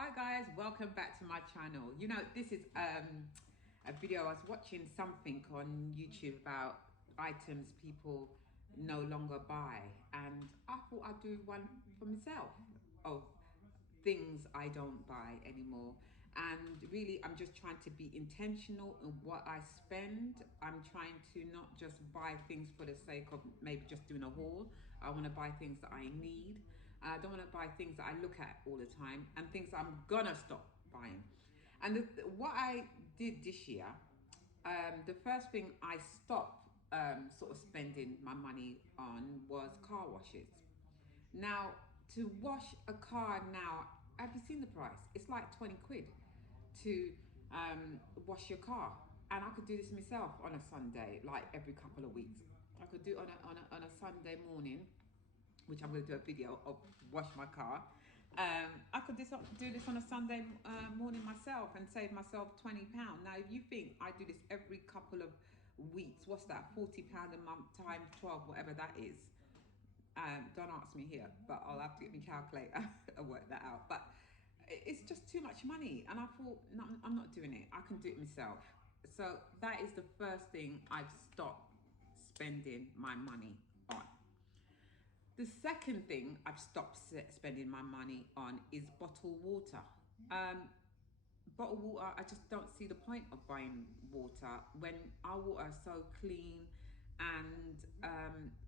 Hi guys, welcome back to my channel. You know, this is a video. I was watching something on YouTube about items people no longer buy, and I thought I'd do one for myself of things I don't buy anymore. And really, I'm just trying to be intentional in what I spend. I'm trying to not just buy things for the sake of maybe just doing a haul. I want to buy things that I need. I don't want to buy things that I look at all the time and things I'm gonna stop buying. And what I did this year, the first thing I stopped sort of spending my money on was car washes. Now, to wash a car now, have you seen the price? It's like 20 quid to wash your car. And I could do this myself on a Sunday, like every couple of weeks. I could do it on a Sunday morning, which I'm going to do a video of wash my car. I could do this on a Sunday morning myself and save myself £20. Now, if you think I do this every couple of weeks, what's that? £40 a month times 12, whatever that is. Don't ask me here, but I'll have to get my calculator and work that out. But it's just too much money. And I thought, no, I'm not doing it. I can do it myself. So that is the first thing I've stopped spending my money on. The second thing I've stopped spending my money on is bottled water. Bottled water, I just don't see the point of buying water when our water is so clean and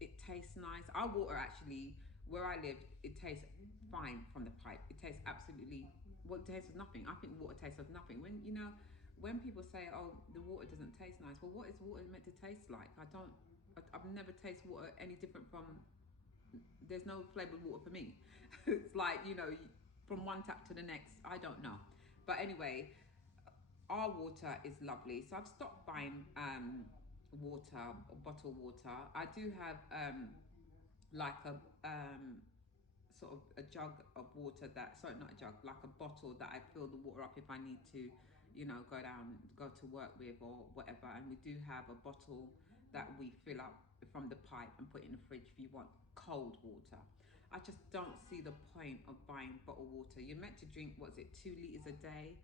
it tastes nice. Our water actually, where I live, it tastes fine from the pipe. It tastes absolutely, well, it tastes of nothing. I think water tastes of nothing. When, you know, when people say, oh, the water doesn't taste nice, well, what is water meant to taste like? I've never tasted water any different from, there's no flavored water for me. It's like, you know, from one tap to the next, I don't know. But anyway, our water is lovely. So I've stopped buying water, bottled water. I do have like a sort of a jug of water that, sorry, not a jug, like a bottle that I fill the water up if I need to, you know, go to work with or whatever. And we do have a bottle that we fill up from the pipe and put in the fridge if you want cold water. I just don't see the point of buying bottled water. You're meant to drink, what's it, 2 litres a day?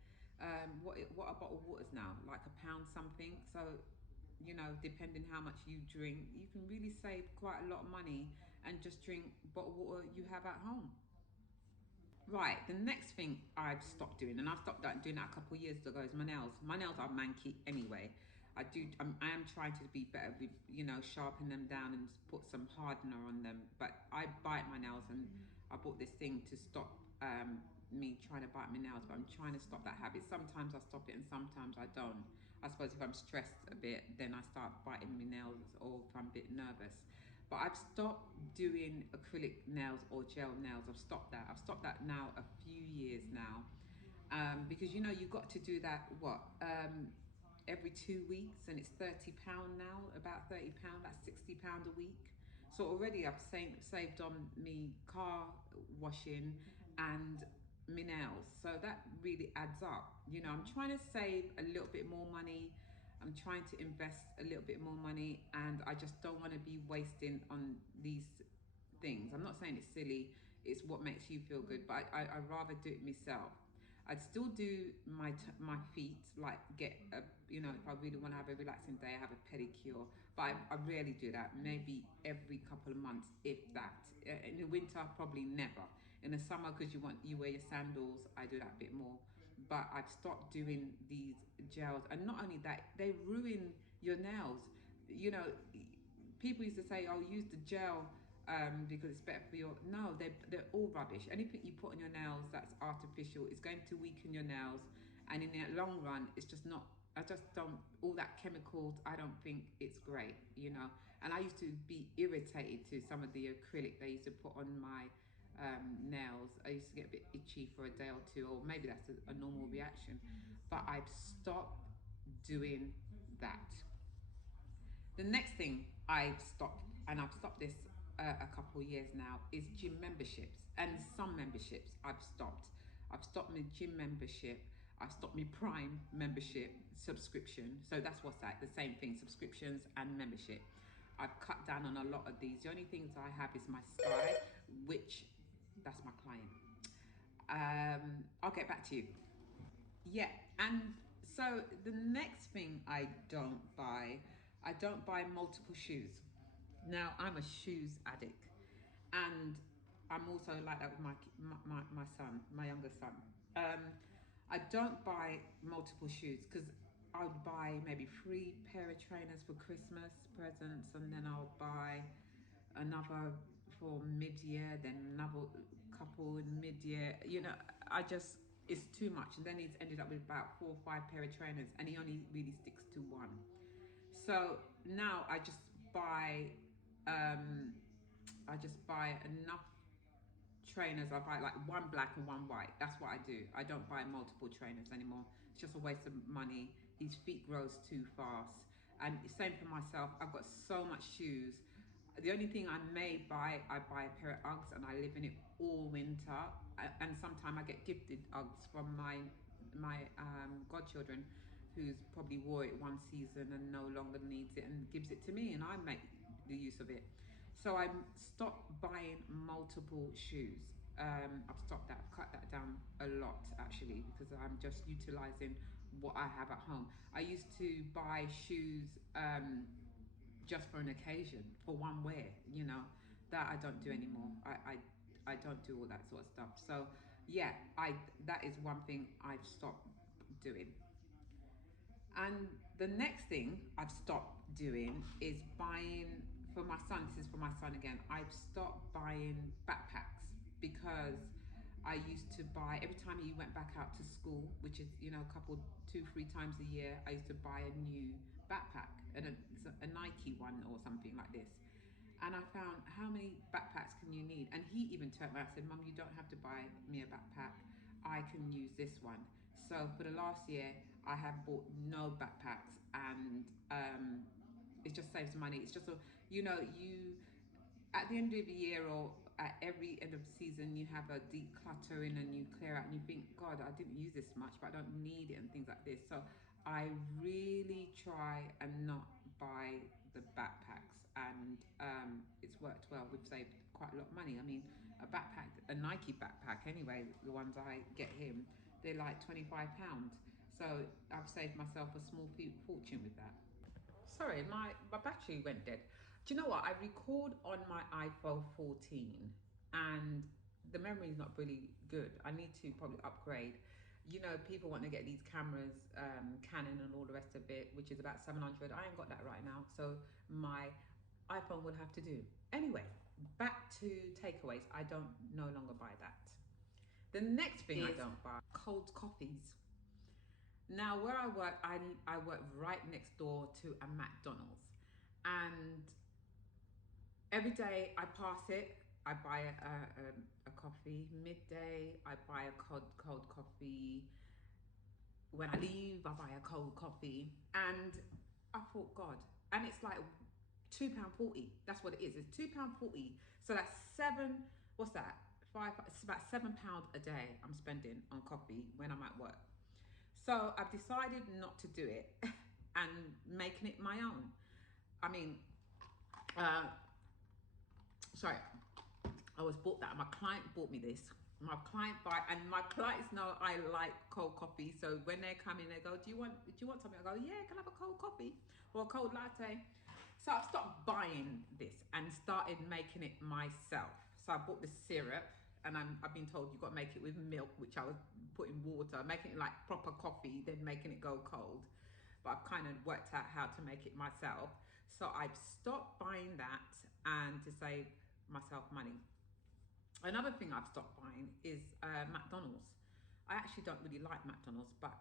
What are bottled waters now? Like £1 something. So, you know, depending how much you drink, you can really save quite a lot of money and just drink bottled water you have at home. Right, the next thing I've stopped doing, and I've stopped doing that a couple of years ago, is my nails. My nails are manky anyway. I am trying to be better with, you know, sharpen them down and put some hardener on them. But I bite my nails, and I bought this thing to stop me trying to bite my nails. But I'm trying to stop that habit. Sometimes I stop it, and sometimes I don't. I suppose if I'm stressed a bit, then I start biting my nails, or if I'm a bit nervous. But I've stopped doing acrylic nails or gel nails. I've stopped that. I've stopped that now a few years now. Because, you know, you've got to do that, every 2 weeks, and it's £30 now, about £30, that's £60 a week. So already I've saved on me car washing and my nails. So that really adds up. You know, I'm trying to save a little bit more money. I'm trying to invest a little bit more money, and I just don't want to be wasting on these things. I'm not saying it's silly, it's what makes you feel good, but I'd rather do it myself. I'd still do my feet, like get a, you know, if I really want to have a relaxing day, I have a pedicure, but I rarely do that, maybe every couple of months, if that. In the winter, probably never. In the summer, because you wear your sandals, I do that a bit more. But I've stopped doing these gels, and not only that, they ruin your nails. You know, people used to say, oh, use the gel because it's better for your, no, they're all rubbish. Anything you put on your nails that's artificial is going to weaken your nails, and in the long run, it's just not, I just don't, all that chemicals, I don't think it's great, you know. And I used to be irritated to some of the acrylic they used to put on my nails. I used to get a bit itchy for a day or two, or maybe that's a normal reaction, but I've stopped doing that. The next thing I've stopped, and I've stopped this a couple of years now, is gym memberships. And some memberships I've stopped. I've stopped my gym membership. I've stopped my Prime membership subscription. So that's what's that, the same thing, subscriptions and membership. I've cut down on a lot of these. The only things I have is my Sky, which, that's my client. Okay, get back to you. Yeah, and so the next thing I don't buy multiple shoes. Now I'm a shoes addict, and I'm also like that with my son, my younger son. I don't buy multiple shoes because I would buy maybe 3 pair of trainers for Christmas presents, and then I'll buy another for mid-year, then another couple in mid-year. You know, I just it's too much, and then he's ended up with about 4 or 5 pair of trainers, and he only really sticks to one. So now um, I just buy enough trainers. I buy like one black and one white. That's what I do. I don't buy multiple trainers anymore. It's just a waste of money. His feet grows too fast. And same for myself. I've got so much shoes. The only thing I may buy, I buy a pair of Uggs and I live in it all winter. And sometimes I get gifted Uggs from my godchildren, who's probably wore it one season and no longer needs it and gives it to me, and I make the use of it. So I stopped buying multiple shoes. I've stopped that, cut that down a lot actually, because I'm just utilizing what I have at home. I used to buy shoes just for an occasion, for one wear, you know. That I don't do anymore. I don't do all that sort of stuff. So yeah, I that is one thing I've stopped doing. And the next thing I've stopped doing is buying for my son. This is for my son again. I've stopped buying backpacks because I used to buy every time he went back out to school, which is, you know, a couple, 2, 3 times a year. I used to buy a new backpack, and a Nike one or something like this. And I found, how many backpacks can you need? And he even turned around and said, Mum, you don't have to buy me a backpack. I can use this one. So for the last year, I have bought no backpacks, and it just saves money. It's just a, you know, you at the end of the year or at every end of the season, you have a decluttering and you clear out and you think, God, I didn't use this much, but I don't need it, and things like this. So I really try and not buy the backpacks, and it's worked well. We've saved quite a lot of money. I mean, a Nike backpack anyway, the ones I get him, they're like £25. So I've saved myself a small fortune with that. Sorry, my battery went dead. Do you know what? I record on my iPhone 14 and the memory is not really good. I need to probably upgrade. You know, people want to get these cameras, Canon and all the rest of it, which is about 700. I ain't got that right now. So my iPhone will have to do. Anyway, back to takeaways. I don't no longer buy that. The next thing I don't buy, cold coffees. Now, where I work, I work right next door to a McDonald's, and every day I pass it, I buy a coffee. Midday, I buy a cold coffee. When I leave, I buy a cold coffee, and I thought, God, and it's like £2.40. That's what it is. It's £2.40. So that's seven. What's that? Five. It's about £7 a day I'm spending on coffee when I'm at work. So I've decided not to do it and making it my own. I mean, uh, sorry, I was bought that. My client bought me this. My client buy, and my clients know I like cold coffee. So when they come in, they go, "Do you want something?" I go, "Yeah, can I have a cold coffee or a cold latte?" So I've stopped buying this and started making it myself. So I bought the syrup, and I've been told you've got to make it with milk, which I was putting water, making it like proper coffee, then making it go cold. But I've kind of worked out how to make it myself. So I've stopped buying that and to save myself money. Another thing I've stopped buying is McDonald's. I actually don't really like McDonald's, but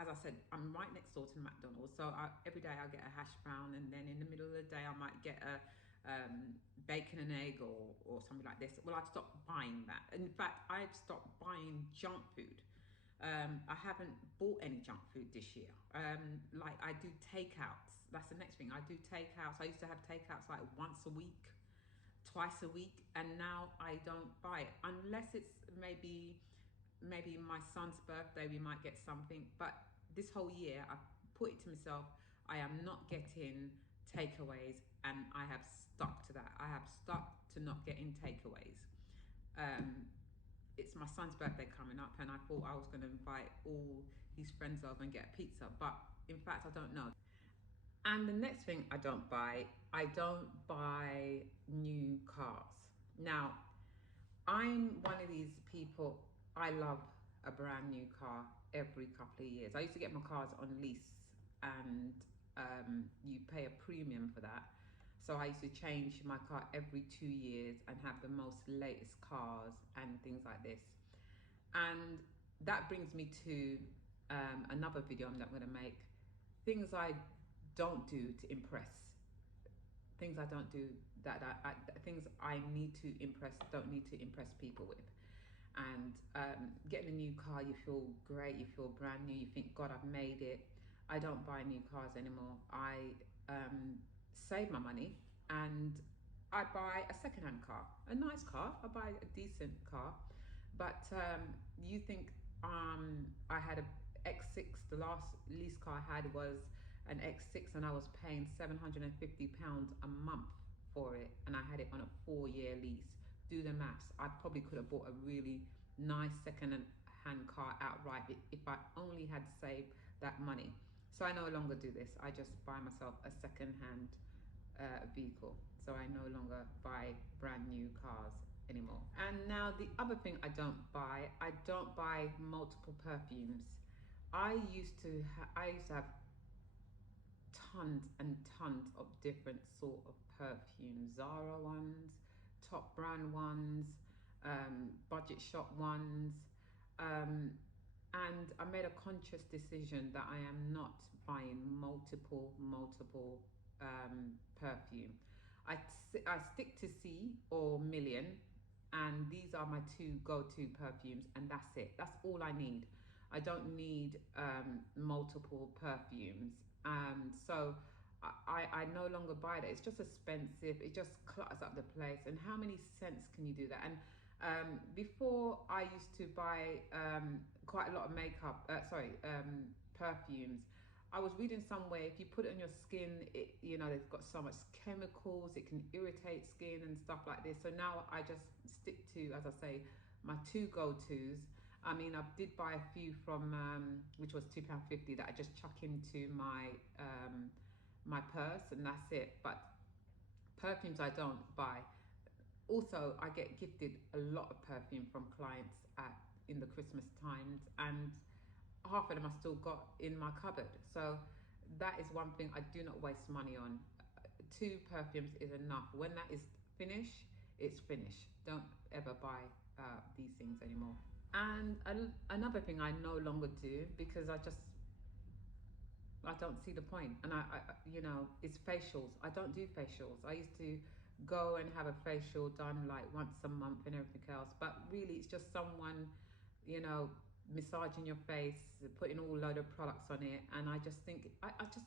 as I said, I'm right next door to McDonald's. So every day I get a hash brown, and then in the middle of the day I might get a bacon and egg or something like this. Well, I've stopped buying that. In fact, I've stopped buying junk food. I haven't bought any junk food this year. Like I do takeouts. That's the next thing. I do takeouts. I used to have takeouts like once a week, twice a week, and now I don't buy it unless it's maybe my son's birthday, we might get something. But this whole year I put it to myself, I am not getting takeaways, and I have stuck to that. I have stuck to not getting takeaways. it's my son's birthday coming up, and I thought I was going to invite all his friends over and get a pizza, but in fact, I don't know. And the next thing I don't buy new cars. Now, I'm one of these people, I love a brand new car every couple of years. I used to get my cars on lease, and you pay a premium for that. So I used to change my car every 2 years and have the most latest cars and things like this. And that brings me to another video I'm not going to make. Things I don't do to impress. Things I don't do things I need to impress, don't need to impress people with. And getting a new car, you feel great, you feel brand new, you think, God, I've made it. I don't buy new cars anymore. I save my money and I buy a second-hand car, a nice car. I buy a decent car, but you think I had a X6. The last lease car I had was an X6, and I was paying £750 a month for it, and I had it on a 4-year lease. Do the maths. I probably could have bought a really nice second-hand car outright if I only had saved that money. So I no longer do this. I just buy myself a second-hand vehicle. So I no longer buy brand new cars anymore. And now the other thing I don't buy multiple perfumes. I used to have tons and tons of different sort of perfumes. Zara ones, top brand ones, budget shop ones. And I made a conscious decision that I am not buying multiple perfume. I stick to C or Million, and these are my two go-to perfumes, and that's it. That's all I need. I don't need multiple perfumes. So I no longer buy that. It's just expensive. It just clutters up the place. And how many cents can you do that? And before, I used to buy quite a lot of perfumes. I was reading somewhere, if you put it on your skin, they've got so much chemicals, it can irritate skin and stuff like this. So now I just stick to, as I say, my two go-tos. I mean, I did buy a few from, which was £2.50, that I just chuck into my my purse, and that's it. But perfumes I don't buy. Also, I get gifted a lot of perfume from clients in the Christmas times, and half of them I still got in my cupboard. So that is one thing I do not waste money on. 2 perfumes is enough. When that is finished, it's finished. Don't ever buy these things anymore. And another thing I no longer do, because I don't see the point. And it's facials. I don't do facials. I used to go and have a facial done like once a month and everything else. But really, it's just someone, massaging your face, putting all load of products on it. And I just think, I just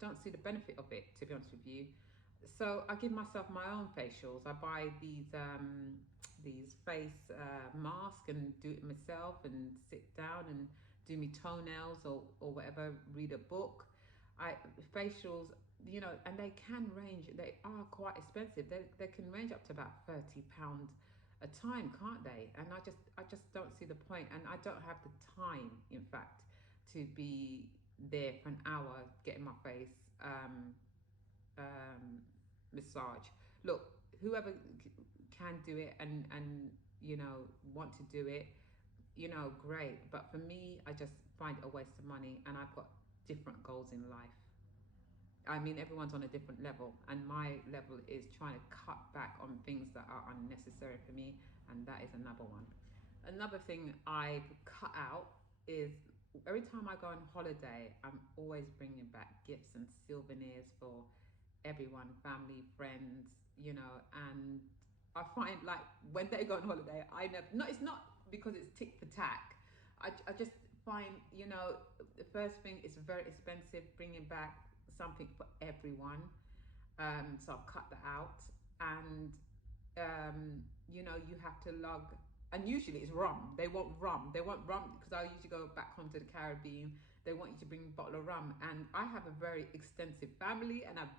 don't see the benefit of it, to be honest with you. So I give myself my own facials. I buy these face masks and do it myself, and sit down and do me toenails or whatever, read a book. Facials, and they can range, they are quite expensive. They can range up to about £30 a time, can't they? And I just don't see the point, and I don't have the time, in fact, to be there for an hour getting my face massage. Look, whoever can do it and want to do it, great. But for me, I just find it a waste of money, and I've got different goals in life. I mean, everyone's on a different level, and my level is trying to cut back on things that are unnecessary for me, and that is another one. Another thing I've cut out is, every time I go on holiday, I'm always bringing back gifts and souvenirs for everyone, family, friends, and I find, like, when they go on holiday, it's not because it's tick for tack. I just find, the first thing is very expensive, bringing back something for everyone. So I've cut that out. And you have to lug, and usually it's rum. They want rum because I usually go back home to the Caribbean. They want you to bring a bottle of rum, and I have a very extensive family, and I've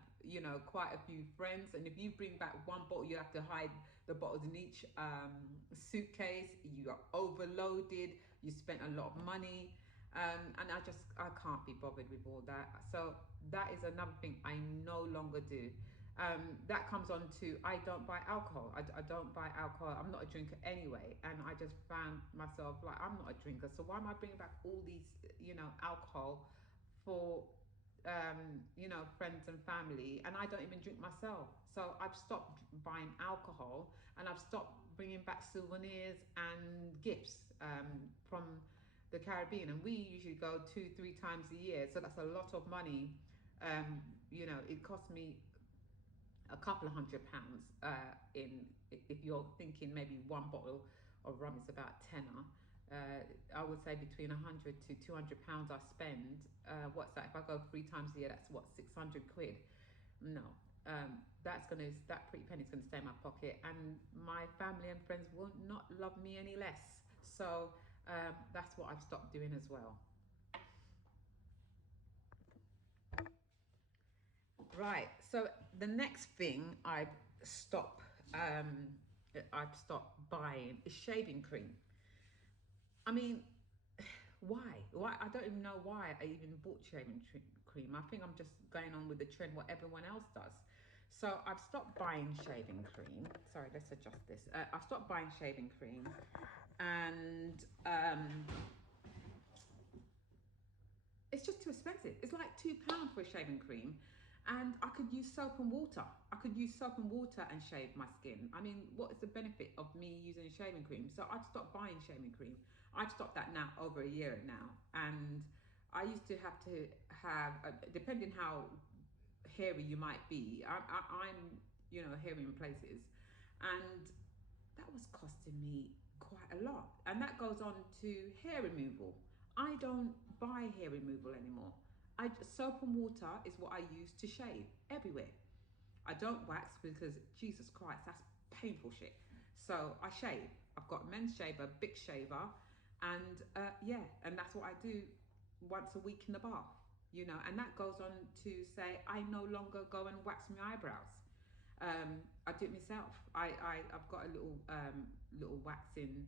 quite a few friends, and if you bring back one bottle, you have to hide the bottles in each suitcase. You are overloaded. You spent a lot of money. And I can't be bothered with all that. So that is another thing I no longer do. That comes on to, I don't buy alcohol. I don't buy alcohol. I'm not a drinker anyway. And I just found myself like, I'm not a drinker. So why am I bringing back all these, alcohol for, friends and family? And I don't even drink myself. So I've stopped buying alcohol, and I've stopped bringing back souvenirs and gifts from the Caribbean. And we usually go 2-3 times a year. So that's a lot of money. It costs me a couple of £100 if you're thinking maybe one bottle of rum is about tenner. I would say between £100 to £200 I spend. What's that? If I go 3 times a year, that's what, £600. No, that pretty penny's gonna stay in my pocket, and my family and friends will not love me any less. So that's what I've stopped doing as well. Right. So the next thing stopped I've stopped buying is shaving cream. I mean, why? Why? I don't even know why I even bought shaving cream. I think I'm just going on with the trend, what everyone else does. So I've stopped buying shaving cream. Sorry, let's adjust this. I've stopped buying shaving cream, and it's just too expensive. It's like £2 for a shaving cream. And I could use soap and water. I could use soap and water and shave my skin. I mean, what is the benefit of me using shaving cream? So I've stopped buying shaving cream. I've stopped that now over a year now. And I used to have, depending how hairy you might be, I'm, hairy in places. And that was costing me quite a lot. And that goes on to hair removal. I don't buy hair removal anymore. Soap and water is what I use to shave everywhere. I don't wax because Jesus Christ, that's painful shit. So I shave. I've got a men's shaver, big shaver, and and that's what I do once a week in the bath. And that goes on to say I no longer go and wax my eyebrows. I do it myself. I've got a little waxing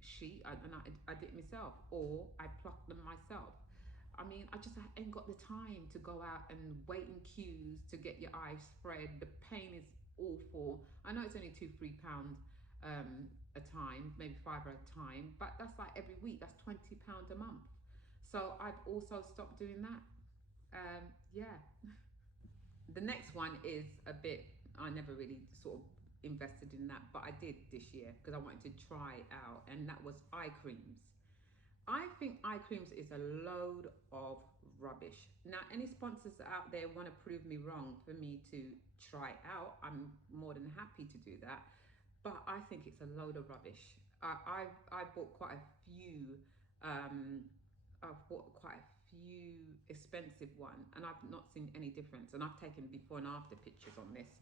sheet, and I do it myself, or I pluck them myself. I mean, I ain't got the time to go out and wait in queues to get your eyes spread. The pain is awful. I know it's only £2-3 a time, maybe £5 a time, but that's like every week. That's £20 a month. So I've also stopped doing that. Yeah. The next one is a bit, I never really sort of invested in that, but I did this year because I wanted to try it out, and that was eye creams. I think eye creams is a load of rubbish. Now, any sponsors out there want to prove me wrong for me to try it out, I'm more than happy to do that. But I think it's a load of rubbish. I bought quite a few. I've bought quite a few expensive one, and I've not seen any difference. And I've taken before and after pictures on this.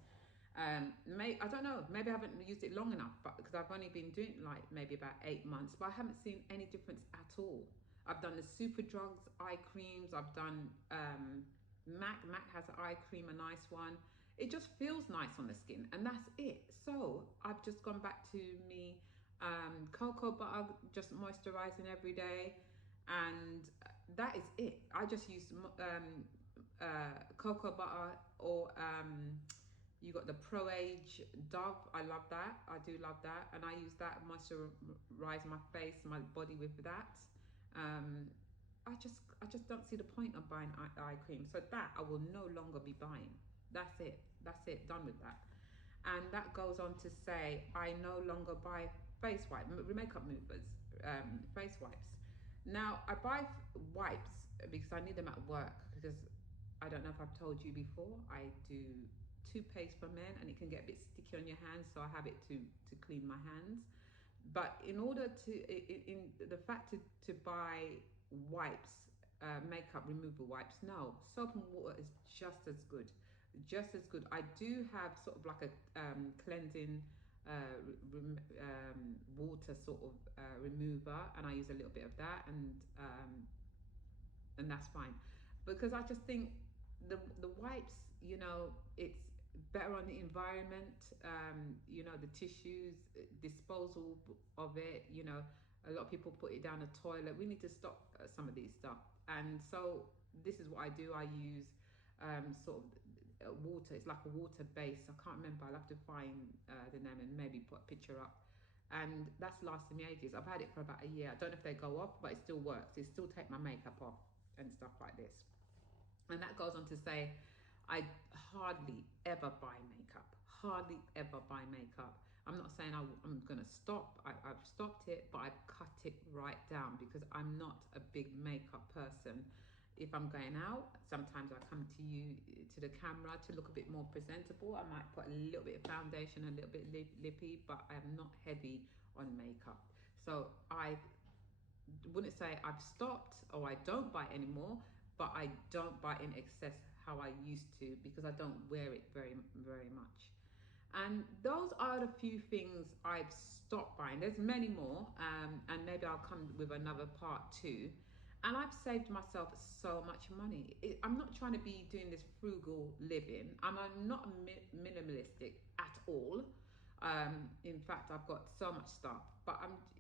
I don't know, maybe I haven't used it long enough, but because I've only been doing it like maybe about 8 months, but I haven't seen any difference at all. I've done the Super Drugs eye creams. I've done Mac has an eye cream, a nice one. It just feels nice on the skin, and that's it. So I've just gone back to me cocoa butter, just moisturizing every day, and that is it. I just use cocoa butter, or you got the Pro Age Dove. I love that. I do love that, and I use that moisturize my face, my body with that. I just don't see the point of buying eye cream. So that I will no longer be buying. That's it. That's it. Done with that. And that goes on to say I no longer buy face wipe, makeup movers, face wipes. Now I buy wipes because I need them at work, because I don't know if I've told you before, I do toothpaste for men, and it can get a bit sticky on your hands, so I have it to clean my hands. But in order to, in the fact to buy wipes, makeup removal wipes, no, soap and water is just as good. Just as good. I do have sort of like a cleansing water sort of remover, and I use a little bit of that, and that's fine, because I just think the wipes, it's better on the environment, you know, the tissues, disposal of it, you know, a lot of people put it down the toilet. We need to stop some of these stuff. And so this is what I do. I use sort of water. It's like a water base. I can't remember. I'll have to find the name and maybe put a picture up. And that's lasted me ages. I've had it for about a year. I don't know if they go off, but it still works. It still take my makeup off and stuff like this. And that goes on to say, I hardly ever buy makeup. Hardly ever buy makeup. I'm not saying I'm going to stop. I've stopped it, but I've cut it right down because I'm not a big makeup person. If I'm going out, sometimes I come to you, to the camera, to look a bit more presentable. I might put a little bit of foundation, a little bit lippy, but I am not heavy on makeup. So I wouldn't say I've stopped or I don't buy anymore, but I don't buy in excess how I used to because I don't wear it very much. And those are the few things I've stopped buying. There's many more, and maybe I'll come with another part too. And I've saved myself so much money. I'm not trying to be doing this frugal living. I'm not minimalistic at all. In fact, I've got so much stuff. But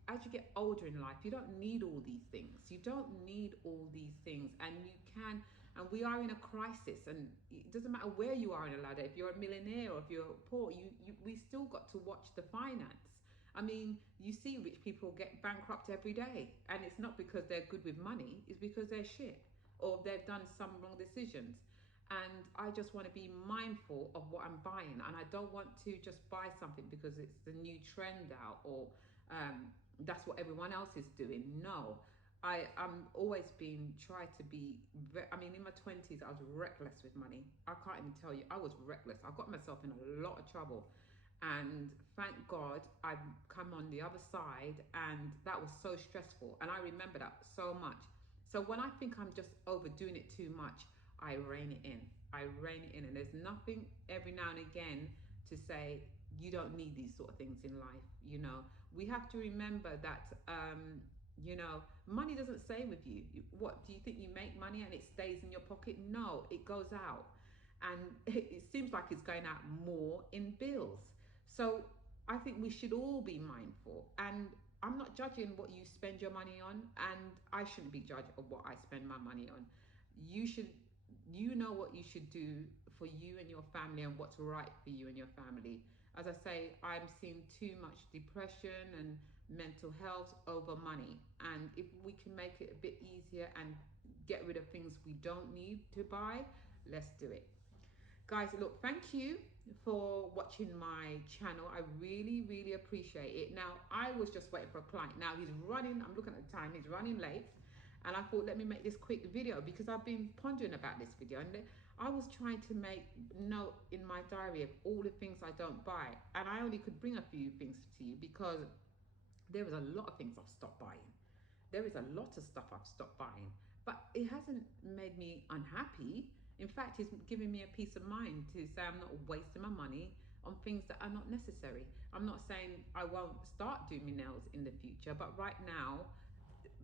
as you get older in life, you don't need all these things. You don't need all these things. And you can, and we are in a crisis. And it doesn't matter where you are in a ladder. If you're a millionaire or if you're poor, we still got to watch the finance. I mean, you see rich people get bankrupt every day. And it's not because they're good with money. It's because they're shit. Or they've done some wrong decisions. And I just want to be mindful of what I'm buying, and I don't want to just buy something because it's the new trend out, or that's what everyone else is doing. No, I'm always been try to be I mean, in my 20s I was reckless with money. I can't even tell you, I was reckless. I got myself in a lot of trouble, and thank God I've come on the other side, and that was so stressful, and I remember that so much. So when I think I'm just overdoing it too much, I rein it in. I rein it in. And there's nothing every now and again to say you don't need these sort of things in life. You know, we have to remember that, you know, money doesn't stay with you. What do you think? You make money and it stays in your pocket? No, it goes out. And it seems like it's going out more in bills. So I think we should all be mindful. And I'm not judging what you spend your money on, and I shouldn't be judged of what I spend my money on. You should, you know what you should do for you and your family and what's right for you and your family. As I say, I'm seeing too much depression and mental health over money. And if we can make it a bit easier and get rid of things we don't need to buy, let's do it. Guys, look, thank you for watching my channel. I really appreciate it. Now, I was just waiting for a client. Now he's running, I'm looking at the time, he's running late. And I thought, let me make this quick video because I've been pondering about this video. And I was trying to make note in my diary of all the things I don't buy. And I only could bring a few things to you because there is a lot of things I've stopped buying. There is a lot of stuff I've stopped buying, but it hasn't made me unhappy. In fact, it's given me a peace of mind to say I'm not wasting my money on things that are not necessary. I'm not saying I won't start doing my nails in the future, but right now,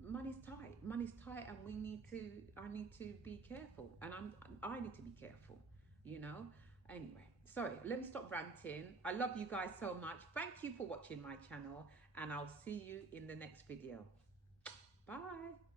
money's tight. Money's tight, and I need to be careful, and I need to be careful, you know. Anyway, sorry, let me stop ranting. I love you guys so much. Thank you for watching my channel, and I'll see you in the next video. Bye.